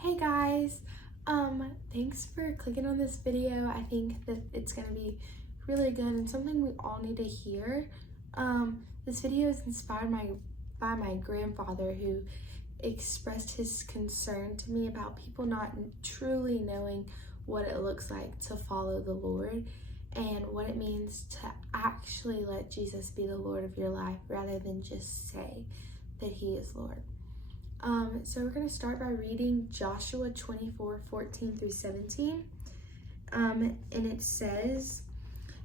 Hey guys, thanks for clicking on this video. I think that it's gonna be really good and something we all need to hear. This video is inspired by my grandfather, who expressed his concern to me about people not truly knowing what it looks like to follow the Lord and what it means to actually let Jesus be the Lord of your life rather than just say that he is Lord. So we're going to start by reading Joshua 24:14-17. And it says,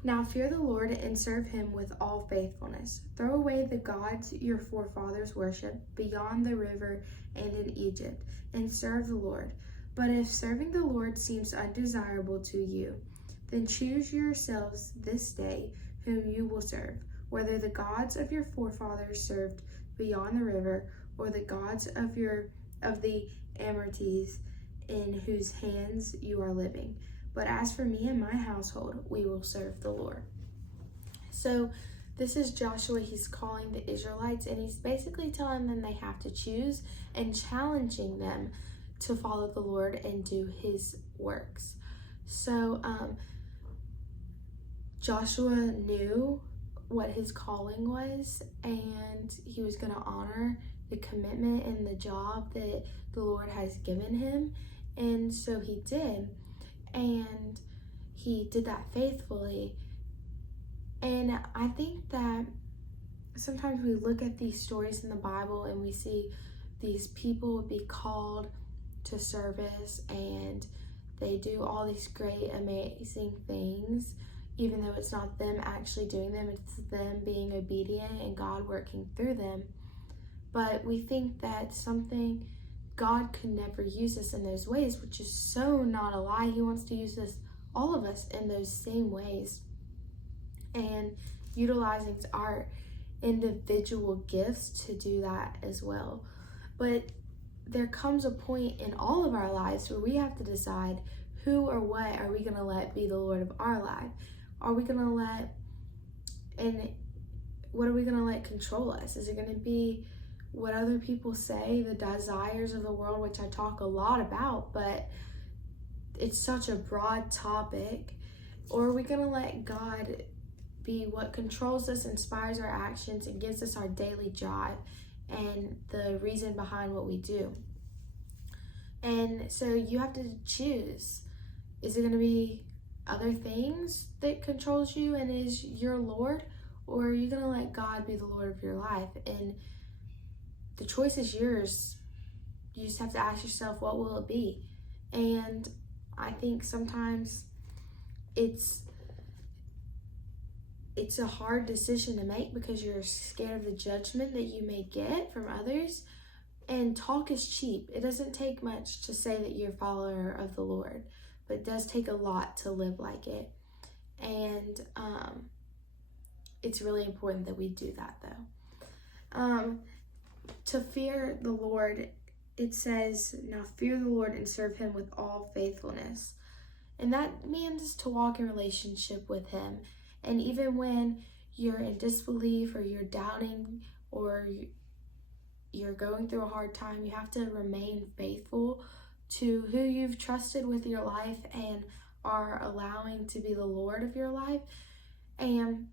"Now fear the Lord and serve him with all faithfulness. Throw away the gods your forefathers worshipped beyond the river and in Egypt, and serve the Lord. But if serving the Lord seems undesirable to you, then choose yourselves this day whom you will serve, whether the gods of your forefathers served beyond the river, or the gods of the Amorites in whose hands you are living. But as for me and my household, we will serve the Lord." So this is Joshua. He's calling the Israelites, and he's basically telling them they have to choose and challenging them to follow the Lord and do his works. So Joshua knew what his calling was, and he was going to honor the commitment and the job that the Lord has given him. And so he did, and he did that faithfully. And I think that sometimes we look at these stories in the Bible and we see these people be called to service and they do all these great, amazing things, even though it's not them actually doing them, it's them being obedient and God working through them. But we think that God could never use us in those ways, which is so not a lie. He wants to use all of us in those same ways, and utilizing our individual gifts to do that as well. But there comes a point in all of our lives where we have to decide who or what are we going to let be the Lord of our life. Are we going to what are we going to let control us? Is it going to be what other people say, the desires of the world, which I talk a lot about, but it's such a broad topic? Or are we going to let God be what controls us, inspires our actions, and gives us our daily drive and the reason behind what we do? And so you have to choose. Is it going to be other things that controls you and is your Lord, or are you going to let God be the Lord of your life? And the choice is yours. You just have to ask yourself, what will it be? And I think sometimes it's a hard decision to make because you're scared of the judgment that you may get from others. And talk is cheap. It doesn't take much to say that you're a follower of the Lord, but it does take a lot to live like it. And it's really important that we do that, though. To fear the Lord, it says, "Now fear the Lord and serve him with all faithfulness." And that means to walk in relationship with him. And even when you're in disbelief or you're doubting or you're going through a hard time, you have to remain faithful to who you've trusted with your life and are allowing to be the Lord of your life. And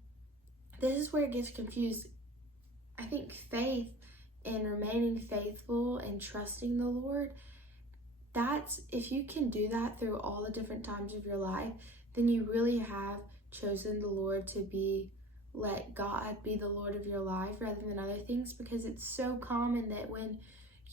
this is where it gets confused. I think faith and remaining faithful and trusting the Lord, if you can do that through all the different times of your life, then you really have chosen the Lord let God be the Lord of your life rather than other things. Because it's so common that when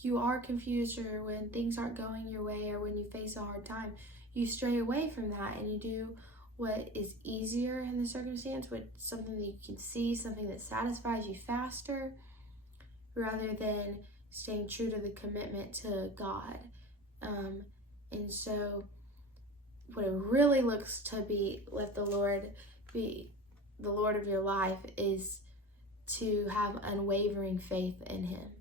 you are confused or when things aren't going your way or when you face a hard time, you stray away from that and you do what is easier in the circumstance, something that you can see, something that satisfies you faster, rather than staying true to the commitment to God. And so what it really looks to be, let the Lord be the Lord of your life, is to have unwavering faith in him,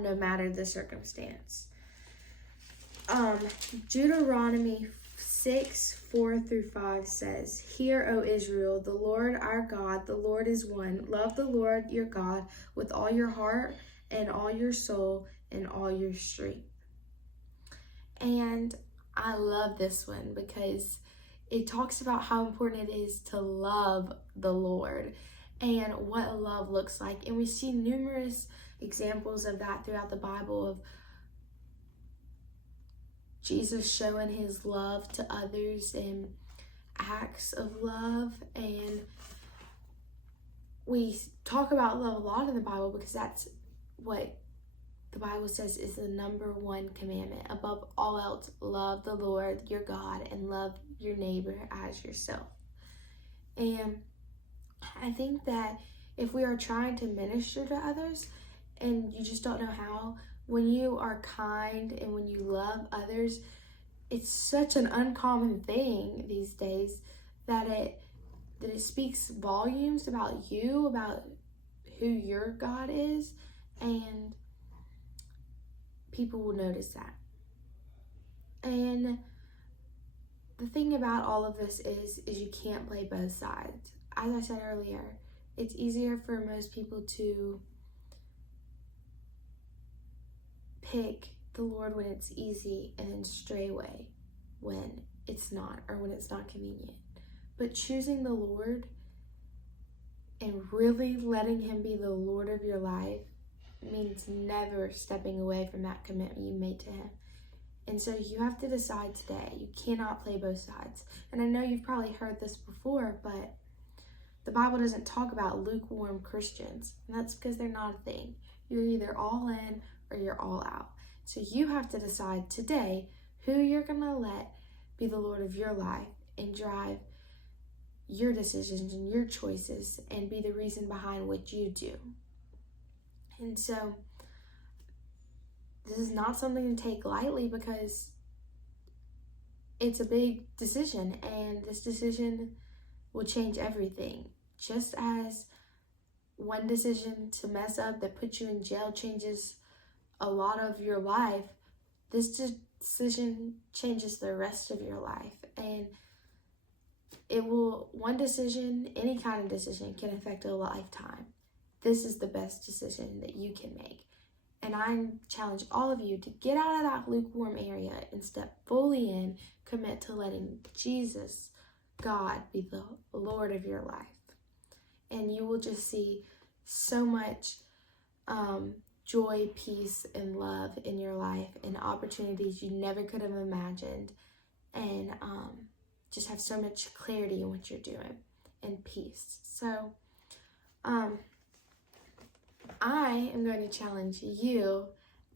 no matter the circumstance. Deuteronomy 6:4-5 says, "Hear, O Israel, the Lord our God, the Lord is one. Love the Lord your God with all your heart and all your soul and all your strength." And I love this one because it talks about how important it is to love the Lord and what love looks like. And we see numerous examples of that throughout the Bible, of Jesus showing his love to others and acts of love. And we talk about love a lot in the Bible because that's what the Bible says is the number one commandment. Above all else, love the Lord your God and love your neighbor as yourself. And I think that if we are trying to minister to others and you just don't know how, when you are kind and when you love others, it's such an uncommon thing these days that it speaks volumes about you, about who your God is, and people will notice that. And the thing about all of this is you can't play both sides. As I said earlier, it's easier for most people to pick the Lord when it's easy and then stray away when it's not, or when it's not convenient. But choosing the Lord and really letting him be the Lord of your life means never stepping away from that commitment you made to him. And so you have to decide today. You cannot play both sides. And I know you've probably heard this before, but the Bible doesn't talk about lukewarm Christians. And that's because they're not a thing. You're either all in or you're all out. So you have to decide today who you're going to let be the Lord of your life and drive your decisions and your choices and be the reason behind what you do. And so this is not something to take lightly because it's a big decision, and this decision will change everything. Just as one decision to mess up that puts you in jail changes a lot of your life, this decision changes the rest of your life. And one decision, any kind of decision, can affect a lifetime. This is the best decision that you can make. And I challenge all of you to get out of that lukewarm area and step fully in, commit to letting Jesus, God, be the Lord of your life. And you will just see so much joy, peace, and love in your life and opportunities you never could have imagined. And just have so much clarity in what you're doing and peace. So, I am going to challenge you,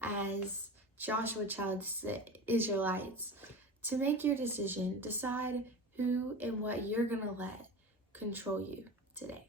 as Joshua challenged the Israelites, to make your decision. Decide who and what you're going to let control you today.